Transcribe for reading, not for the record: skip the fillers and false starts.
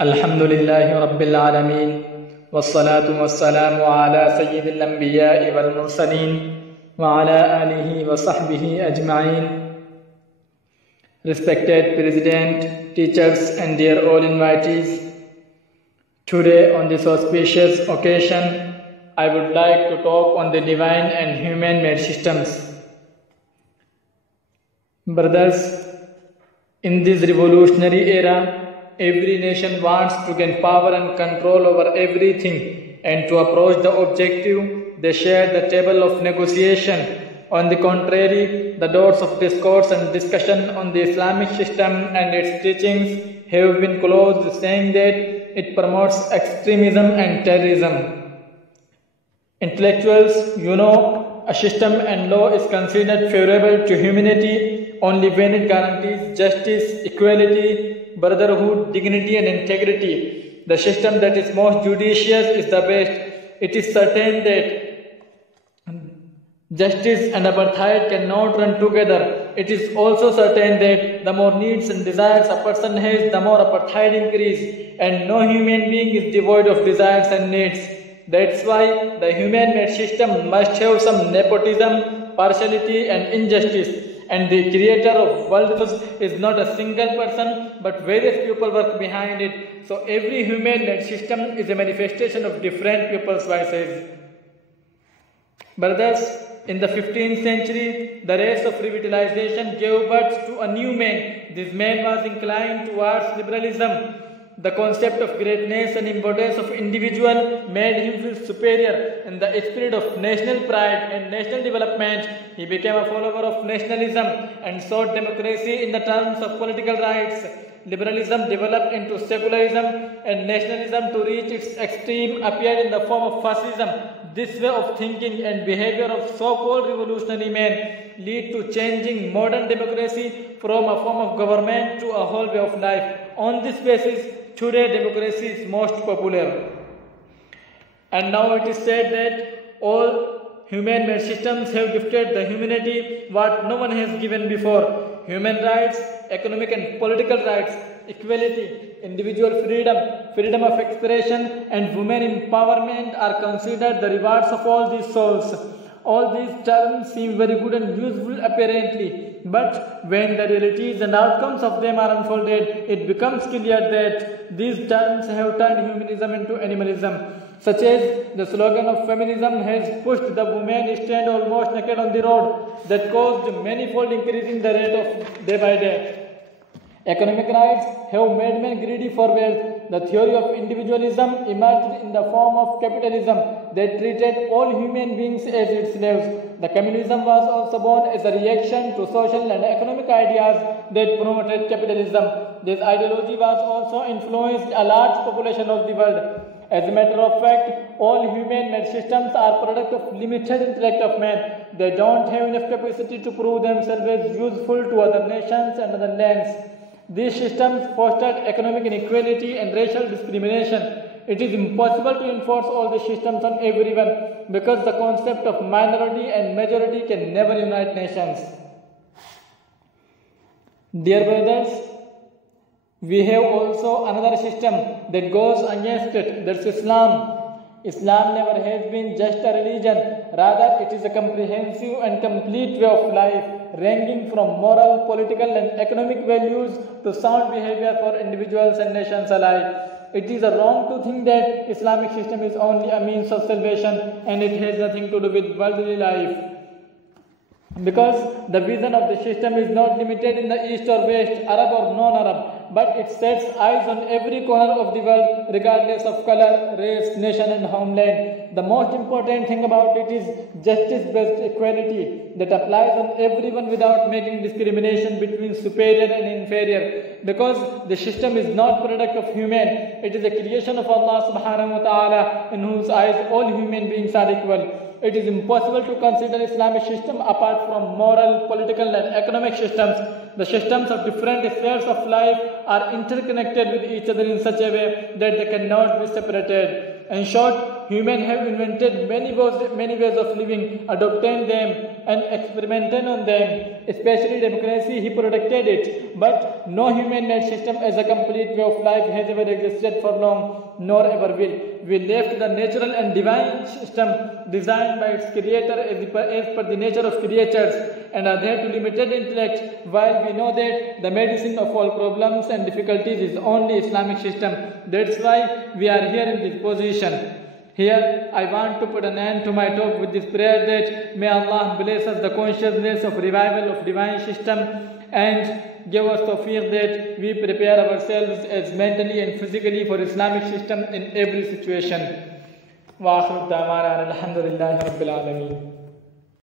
अल्हम्दुलिल्लाहि रब्बिल आलमीन वस्सलातु वस्सलामु अला सय्यिदिल अंबिया'i वल मुरसलीन व अला आलिहि व सहबिहि ajwain. Respected President, teachers and dear all invitees, today on this auspicious occasion, I would like to talk on the divine and human-made systems. Brothers, in this revolutionary era, every nation wants to gain power and control over everything, and to approach the objective, they share the table of negotiation. On the contrary, the doors of discourse and discussion on the Islamic system and its teachings have been closed, saying that it promotes extremism and terrorism. Intellectuals, a system and law is considered favorable to humanity only when it guarantees justice, equality, brotherhood, dignity and integrity. The system that is most judicious is the best. It is certain that justice and apartheid cannot run together. It is also certain that the more needs and desires a person has, the more apartheid increase, and no human being is devoid of desires and needs. That's why the human-made system must have some nepotism, partiality and injustice. And the creator of world is not a single person, but various people work behind it. So every human-made system is a manifestation of different people's voices. Brothers, in the 15th century, the race of revitalization gave birth to a new man. This man was inclined towards liberalism. The concept of greatness and importance of individual made him feel superior. In the spirit of national pride and national development, he became a follower of nationalism and sought democracy in the terms of political rights. Liberalism developed into secularism, and nationalism, to reach its extreme, appeared in the form of fascism. This way of thinking and behavior of so-called revolutionary men lead to changing modern democracy from a form of government to a whole way of life. On this basis, today democracy is most popular. And now it is said that all human-made systems have gifted the humanity what no one has given before. Human rights, economic and political rights, equality, individual freedom, freedom of expression and women empowerment are considered the rewards of all these souls. All these terms seem very good and useful apparently, but when the realities and outcomes of them are unfolded, it becomes clear that these terms have turned humanism into animalism. Such as the slogan of feminism has pushed the women stand almost naked on the road, that caused manifold increasing the rate of day by day. Economic rights have made men greedy for wealth. The theory of individualism emerged in the form of capitalism that treated all human beings as its slaves. The communism was also born as a reaction to social and economic ideas that promoted capitalism. This ideology was also influenced a large population of the world. As a matter of fact, all human-made systems are product of limited intellect of man. They don't have enough capacity to prove themselves as useful to other nations and other lands. These systems fostered economic inequality and racial discrimination. It is impossible to enforce all the systems on everyone because the concept of minority and majority can never unite nations. Dear brothers, we have also another system that goes against it. That's Islam. Islam never has been just a religion. Rather, it is a comprehensive and complete way of life, ranging from moral, political and economic values to sound behavior for individuals and nations alike. It is wrong to think that Islamic system is only a means of salvation and it has nothing to do with worldly life. Because the vision of the system is not limited in the east or west, Arab or non-Arab, but it sets eyes on every corner of the world regardless of color, race, nation and homeland. The most important thing about it is justice-based equality that applies on everyone without making discrimination between superior and inferior. Because the system is not product of human, it is a creation of Allah subhanahu wa ta'ala in whose eyes all human beings are equal. It is impossible to consider Islamic system apart from moral, political and economic systems. The systems of different spheres of life are interconnected with each other in such a way that they cannot be separated. In short, Humans have invented many ways of living, adopted them and experimented on them. Especially democracy, he protected it. But no human-made system as a complete way of life has ever existed for long, nor ever will. We left the natural and divine system designed by its creator as per the nature of creatures and adhere to limited intellect, while we know that the medicine of all problems and difficulties is only Islamic system. That's why we are here in this position. Here, I want to put an end to my talk with this prayer that may Allah bless us the consciousness of revival of divine system and give us tawfiq that we prepare ourselves as mentally and physically for Islamic system in every situation. Wa akhiru da'wana alhamdulillahi rabbil alameen.